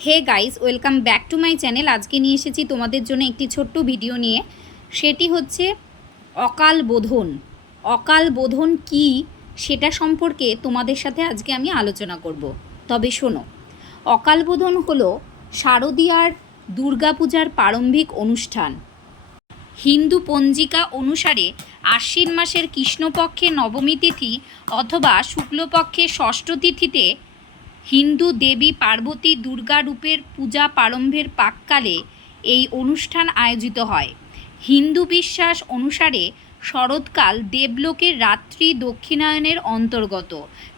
Hey guys, welcome back to my channel. আজকে নিয়ে এসেছি তোমাদের জন্য একটি ছোট্ট ভিডিও নিয়ে। সেটি হচ্ছে অকাল বোধন। অকাল বোধন কী সেটা সম্পর্কে তোমাদের সাথে আজকে আমি আলোচনা করব। তবে শোনো, অকাল বোধন হলো শারদীয়ার দুর্গাপূজার প্রারম্ভিক অনুষ্ঠান। হিন্দু পঞ্জিকা অনুসারে আশ্বিন মাসের কৃষ্ণপক্ষের নবমী তিথি অথবা শুক্লপক্ষের ষষ্ঠ তিথিতে হিন্দু দেবী পার্বতী দুর্গা রূপের পূজা প্রারম্ভের প্রাক্কালে এই অনুষ্ঠান আয়োজিত হয়। হিন্দু বিশ্বাস অনুসারে শরৎকাল দেবলোকের রাত্রি দক্ষিণায়নের অন্তর্গত,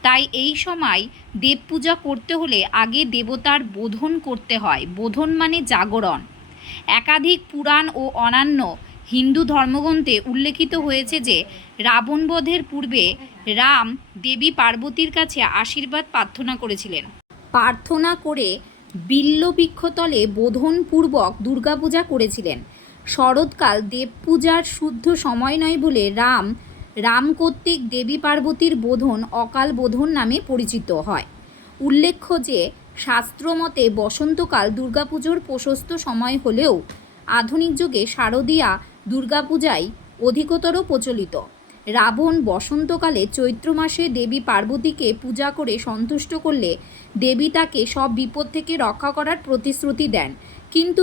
তাই এই সময় দেব পূজা করতে হলে আগে দেবতার বোধন করতে হয়। বোধন মানে জাগরণ। একাধিক পুরাণ ও অন্যান্য হিন্দু ধর্মগ্রন্থে উল্লেখিত হয়েছে যে রাবণবধের পূর্বে রাম দেবী পার্বতীর কাছে আশীর্বাদ প্রার্থনা করেছিলেন। প্রার্থনা করে বিল্লবৃক্ষতলে বোধনপূর্বক দুর্গাপূজা করেছিলেন। শরৎকাল দেবপূজার শুদ্ধ সময় নয় বলে রাম কর্তৃক দেবী পার্বতীর বোধন অকাল বোধন নামে পরিচিত হয়। উল্লেখ্য যে শাস্ত্রমতে বসন্তকাল দুর্গাপুজোর প্রশস্ত সময় হলেও আধুনিক যুগে শারদীয়া দুর্গাপূজাই অধিকতর প্রচলিত। রাবণ বসন্তকালে চৈত্র মাসে দেবী পার্বতীকে পূজা করে সন্তুষ্ট করলে দেবী তাকে সব বিপদ থেকে রক্ষা করার প্রতিশ্রুতি দেন। কিন্তু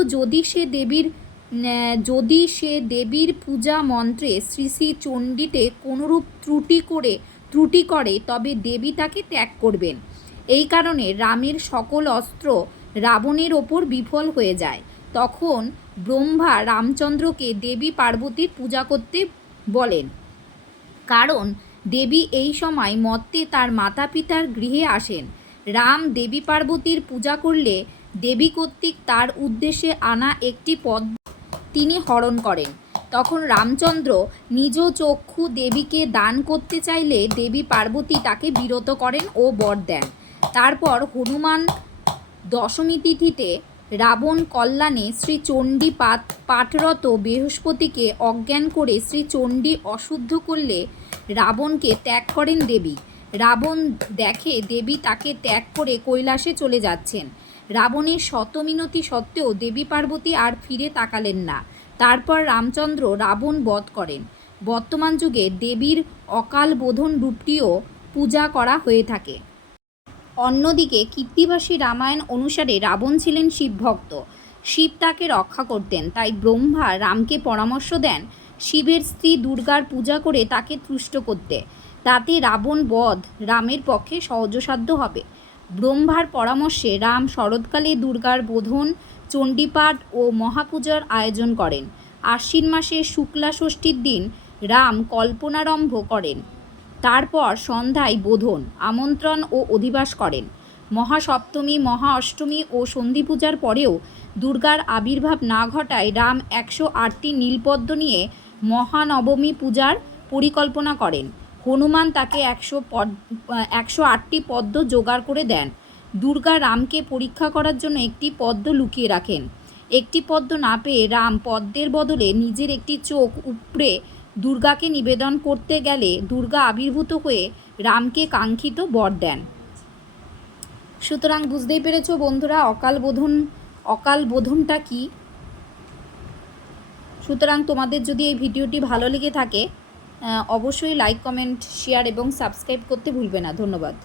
যদি সে দেবীর পূজা মন্ত্রে শ্রী শ্রী চণ্ডীতে কোনোরূপ ত্রুটি করে তবে দেবী তাকে ত্যাগ করবেন। এই কারণে রামের সকল অস্ত্র রাবণের ওপর বিফল হয়ে যায়। তখন ব্রহ্মা রামচন্দ্রকে দেবী পার্বতীর পূজা করতে বলেন, কারণ দেবী এই সময় মর্তে তার মাতা পিতার গৃহে আসেন। রাম দেবী পার্বতীর পূজা করলে দেবী কর্তৃক তার উদ্দেশ্যে আনা একটি পদ্ম তিনি হরণ করেন। তখন রামচন্দ্র নিজ চক্ষু দেবীকে দান করতে চাইলে দেবী পার্বতী তাকে বিরত করেন ও বর দেন। তারপর হনুমান দশমী তিথিতে রাবণ কল্যাণে শ্রী চণ্ডী পাঠরত বৃহস্পতিকে অজ্ঞান করে শ্রী চণ্ডী অশুদ্ধ করলে রাবণকে ত্যাগ করেন দেবী। রাবণ দেখে দেবী তাকে ত্যাগ করে কৈলাসে চলে যাচ্ছেন। রাবণের শতমিনতি সত্ত্বেও দেবী পার্বতী আর ফিরে তাকালেন না। তারপর রামচন্দ্র রাবণ বধ করেন। বর্তমান যুগে দেবীর অকাল বোধন রূপটিও পূজা করা হয়ে থাকে। অন্যদিকে কীর্তিবাসী রামায়ণ অনুসারে রাবণ ছিলেন শিবভক্ত। শিব তাকে রক্ষা করতেন, তাই ব্রহ্মা রামকে পরামর্শ দেন শিবের স্ত্রী দুর্গার পূজা করে তাকে তুষ্ট করতে। তাতে রাবণ বধ রামের পক্ষে সহজসাধ্য হবে। ব্রহ্মার পরামর্শে রাম শরৎকালে দুর্গার বোধন, চণ্ডীপাঠ ও মহাপূজার আয়োজন করেন। আশ্বিন মাসের শুক্লা ষষ্ঠীর দিন রাম কল্পনারম্ভ করেন। তারপর সন্ধ্যায় বোধন, আমন্ত্রণ ও অধিবাস করেন। মহাসপ্তমী, মহা অষ্টমী ও সন্ধি পূজার পরেও দুর্গার আবির্ভাব না ঘটায় রাম 108টি নীলপদ্ম নিয়ে মহানবমী পূজার পরিকল্পনা করেন। হনুমান তাকে 108টি পদ্ম জোগাড় করে দেন। দুর্গা রামকে পরীক্ষা করার জন্য একটি পদ্ম লুকিয়ে রাখেন। একটি পদ্ম না পেয়ে রাম পদ্মের বদলে নিজের একটি চোখ উপড়ে দুর্গাকে নিবেদন করতে গেলে দুর্গা আবির্ভূত হয়ে রামকে কাঙ্ক্ষিত বর দেন। সুতরাং বুঝতেই পেরেছো বন্ধুরা অকাল বোধনটা কী। সুতরাং তোমাদের যদি এই ভিডিওটি ভালো লেগে থাকে অবশ্যই লাইক, কমেন্ট, শেয়ার এবং সাবস্ক্রাইব করতে ভুলবে না। ধন্যবাদ।